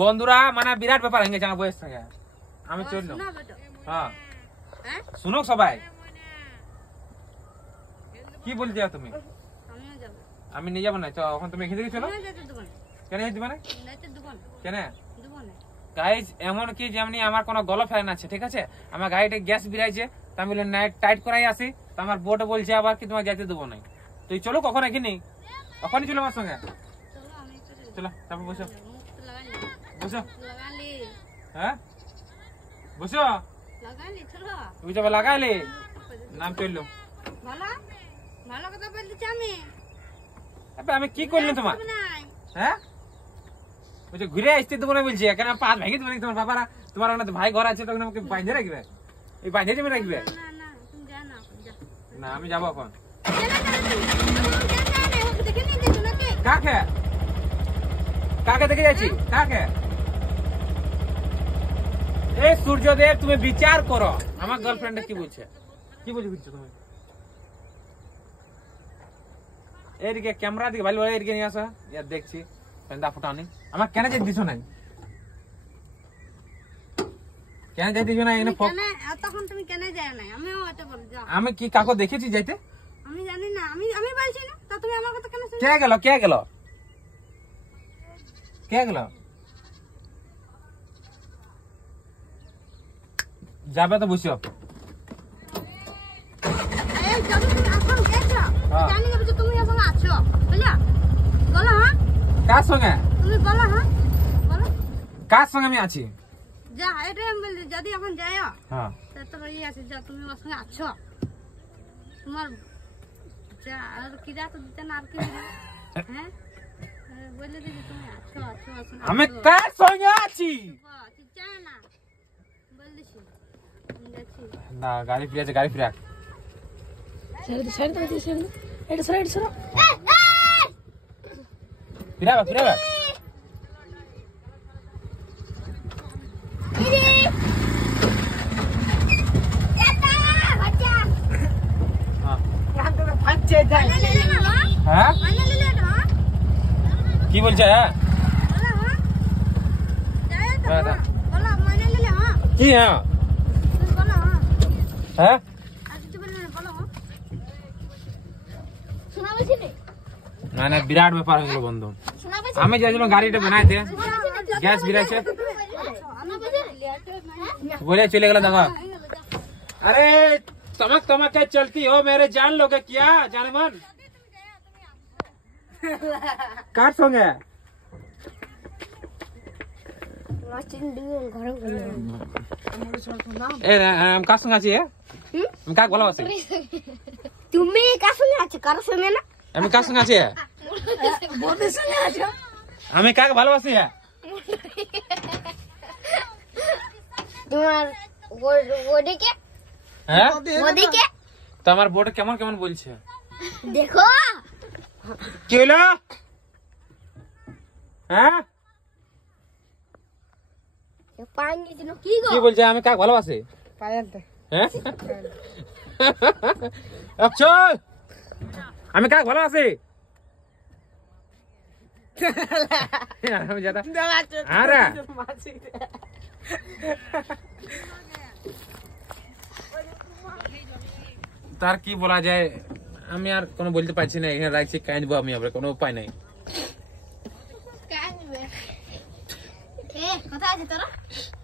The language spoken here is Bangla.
বন্ধুরা মানে বিরাট ব্যাপার হয়ে গেছে আমার বয়স থেকে আমি চললো হ্যাঁ শুনো সবাই কি বলতে যাও তুমি আমি নিয়ে যাবো না এখন তুমি এখান থেকে চলো কেন দিবে না কেন গাইজ এমন কি যেমনি আমার কোনো গল ফ্যান আছে ঠিক আছে আমার গাড়িতে গ্যাস বিরাইছে তা আমি নাইট টাইট করাই আসি তো আমার বোট বলছে আবার কি তোমার যেতে দেবো না তুই চলো কখন এখানে ওখানে চলো আমার সঙ্গে চলো তারপর বসো বসো হ্যাঁ বসো তুই যাবে লাগাইলে নাম চললো আমি কি করলাম তোমার হ্যাঁ বলছে ঘুরে আসতে দেবো না বলছি এখানে পাঁচ ভাঙে দেবো তোমার বাবারা তোমার ভাই ঘর আছে তখন আমাকে বাঁধে রাখবে এই বাঁধে যাবে রাখবে না আমি যাবো এখন কাকে কাকে দেখে যাচ্ছি কাকে এই সূর্যদেব তুমি বিচার করো আমার গার্লফ্রেন্ড কি বলছে কি বুঝছো তুমি এদিকে ক্যামেরা দিকে ভালো এদিকে নিয়ে আসো ইয়ার দেখছি পেন্দা ফুটানি আমার কেন যেতে দিছো নাই কেন যেতে দিছো না এখানে তখন তুমি কেন যায় না আমিও এটা বল যাও আমি কি কাকো দেখেছি যাইতে আমি জানি না আমি বলছি না তা তুমি আমার কথা কেন শুনছো কে গেল যাবে তো বসো এই যদি তুমি এখন গেছো জানি না যে তুমি এখন আছো বুঝলা বলো হ্যাঁ কার সঙ্গে তুমি বলো হ্যাঁ বলো কার সঙ্গে আমি আছি যা এটা আমি বলি যদি এখন যাও হ্যাঁ তো ভাই আছে যা তুমি ওর সঙ্গে আছো তোমার যা আর কি যা তো দিতে না আর কি হ্যাঁ বলে দিদি তুমি আছো আমি কার সঙ্গে আছি যা না বলছি না গাড়ি ফিরে গাড়ি ফিরে ফিরাবা হ্যাঁ কি বলছে হ্যাঁ কি হ্যাঁ হ্যাঁ মানে বিরাট ব্যাপার হয়ে গেল বন্ধু আমি যাইছিলাম গাড়িটা বানাইতে গ্যাস বিরাইছে बोले चले गला दगा अरे तमक के चलती हो मेरे जान लोगे क्या जाने मन कार संगे কার সঙ্গে আছি আমি কাক ভালো আছি তুমি কার সঙ্গে আছো কার সঙ্গে না আমি কার সঙ্গে আছি বন্ধুর সঙ্গে আছো আমি কাকে ভালোবাসি তোমার ওদিকে হ্যাঁ ওদিকে তো আমার বোর্ড কেমন কেমন বলছে দেখো কি হলো হ্যাঁ কি বলছে আমি কাকে ভালোবাসি হ্যাঁ চল আমি কাকে ভালোবাসি তার কি বলা যায় আমি আর কোনো বলতে পারছি না এখানে রাখছি কাঁদবো আমি আবার কোনো উপায় নাই কোথায় আছে তোরা